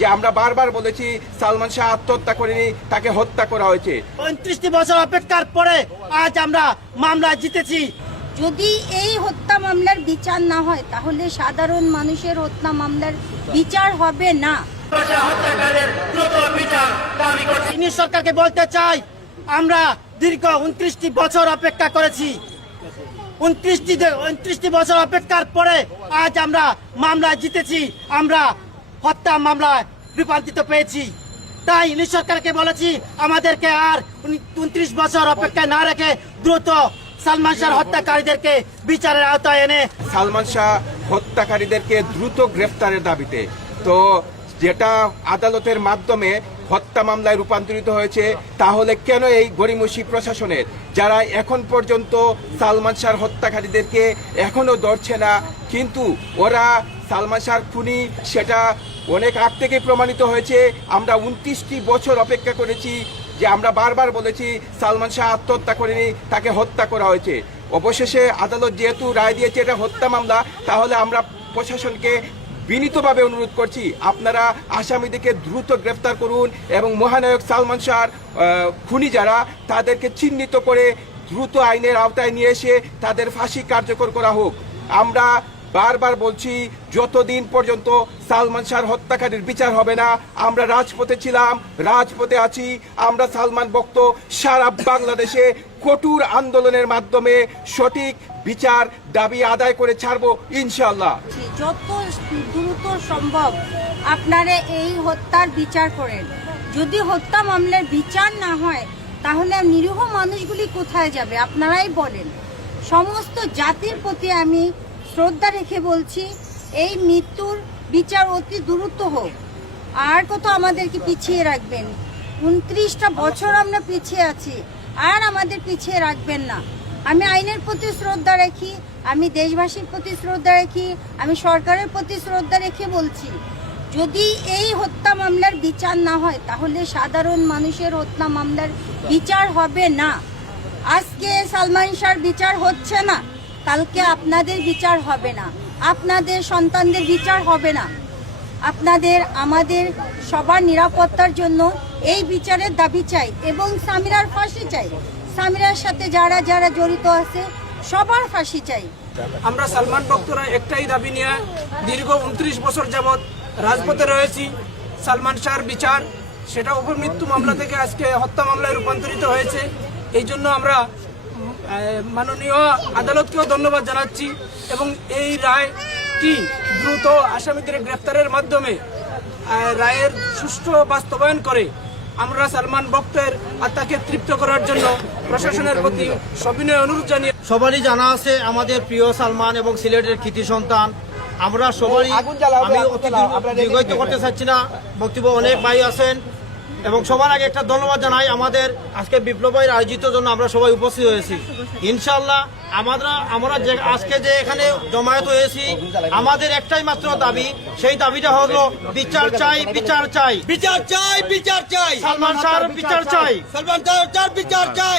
যে আমরা বারবার বলেছি সালমান শাহ আত্মহত্যা করেনি, তাকে হত্যা করা হয়েছে। 29টি বছর অপেক্ষার পরে আজ আমরা মামলা জিতেছি। যদি এই হত্যা মামলার বিচার না হয় তাহলে সাধারণ মানুষের হত্যা মামলার বিচার হবে না। ইনি সরকারকে বলতে চাই, আমরা দীর্ঘ 29টি বছর অপেক্ষা করেছি। 29টি বছর অপেক্ষার পরে আজ আমরা মামলা জিতেছি, আমরা হত্যা মামলায় রূপান্তরিত পেয়েছি। তাই ইনি সরকারকে বলেছি, আমাদেরকে আর 29 বছর অপেক্ষা না রেখে দ্রুত সালমান শাহ হত্যাকারীদেরকে বিচারের আওতায় এনে সালমান শাহ হত্যাকারীদেরকে দ্রুত গ্রেফতারের দাবিতে তো যেটা আদালতের মাধ্যমে হত্যা মামলায় রূপান্তরিত হয়েছে, তাহলে কেন এই গড়িমসি প্রশাসনের যারা এখন পর্যন্ত সালমান শাহ হত্যাকারীদেরকে এখনো ধরছে না, কিন্তু ওরা সালমান শাহ খুনি সেটা অনেক আগ থেকে প্রমাণিত হয়েছে। আমরা 29টি বছর অপেক্ষা করেছি, যে আমরা বারবার বলেছি সালমান শাহ আত্মহত্যা করেনি, তাকে হত্যা করা হয়েছে। অবশেষে আদালত যেহেতু রায় দিয়েছে এটা হত্যা মামলা, তাহলে আমরা প্রশাসনকে বিনীতভাবে অনুরোধ করছি, আপনারা আসামিদেরকে দ্রুত গ্রেফতার করুন এবং মহানায়ক সালমান শাহর খুনি যারা তাদেরকে চিহ্নিত করে দ্রুত আইনের আওতায় নিয়ে এসে তাদের ফাঁসি কার্যকর করা হোক। আমরা বারবার বলছি, যতদিন পর্যন্ত সালমান শাহর হত্যাকারীর বিচার হবে না, আমরা রাজপথে ছিলাম, রাজপথে আছি। আমরা সালমান ভক্ত সারা বাংলাদেশে কঠোর আন্দোলনের মাধ্যমে সঠিক বিচার দাবি আদায় করে ছাড়বো ইনশাআল্লাহ। যত দ্রুত সম্ভব আপনারা এই হত্যার বিচার করেন। যদি হত্যা মামলার বিচার না হয় তাহলে নিরীহ মানুষগুলি কোথায় যাবে আপনারাই বলেন। সমস্ত জাতির প্রতি আমি শ্রদ্ধা রেখে বলছি, এই মৃত্যুর বিচার অতি দ্রুত হোক। আর কত আমাদেরকে পিছিয়ে রাখবেন? 29টা বছর আমরা পিছিয়ে আছি, আর আমাদের পিছিয়ে রাখবেন না। আমি আইনের প্রতি শ্রদ্ধা রাখি, আমি দেশবাসীর প্রতি শ্রদ্ধা রাখি, আমি সরকারের প্রতি শ্রদ্ধা রেখে বলছি, যদি এই হত্যা মামলার বিচার না হয় তাহলে সাধারণ মানুষের হত্যা মামলার বিচার হবে না। আজকে সালমান শাহর বিচার হচ্ছে না, কালকে আপনাদের বিচার হবে না, আপনাদের সন্তানদের বিচার হবে না। আপনাদের আমাদের সবার নিরাপত্তার জন্য এই বিচারের দাবি চাই এবং সামিরার ফাঁসি চাই। সামিরার সাথে যারা যারা জড়িত আছে সবার ফাঁসি চাই। আমরা সালমান ভক্তরা একটাই দাবি নিয়ে দীর্ঘ 29 বছর যাবৎ রাজপথে রয়েছি। সালমান শাহর বিচার, সেটা অপমৃত্যু মামলা থেকে আজকে হত্যা মামলায় রূপান্তরিত হয়েছে। এই জন্য আমরা মাননীয় আদালতকেও ধন্যবাদ জানাচ্ছি এবং এই রায়টি দ্রুত আসামিদের গ্রেফতারের মাধ্যমে রায়ের সুষ্ঠু বাস্তবায়ন করে আমরা সালমান ভক্তের আত্মাকে তৃপ্ত করার জন্য প্রশাসনের প্রতি সবিনয় অনুরোধ জানিয়ে সবারই জানা আছে আমাদের প্রিয় সালমান এবং সিলেটের কৃতি সন্তান। আমরা সবারই, আমি দীর্ঘায়িত করতে চাচ্ছি না, বক্তব্য অনেক ভাই আছেন এবং সবার আগে একটা ধন্যবাদ জানাই আমাদের আজকে বিপ্লব ভাইয়ের আয়োজিত জন্য আমরা সবাই উপস্থিত হয়েছি। ইনশাআল্লাহ আমরা যে আজকে যে এখানে জমায়েত হয়েছি, আমাদের একটাই মাত্র দাবি, সেই দাবিটা হলো বিচার চাই, বিচার চাই, বিচার চাই, বিচার চাই, সালমান শাহর বিচার চাই, সালমান শাহর বিচার চাই।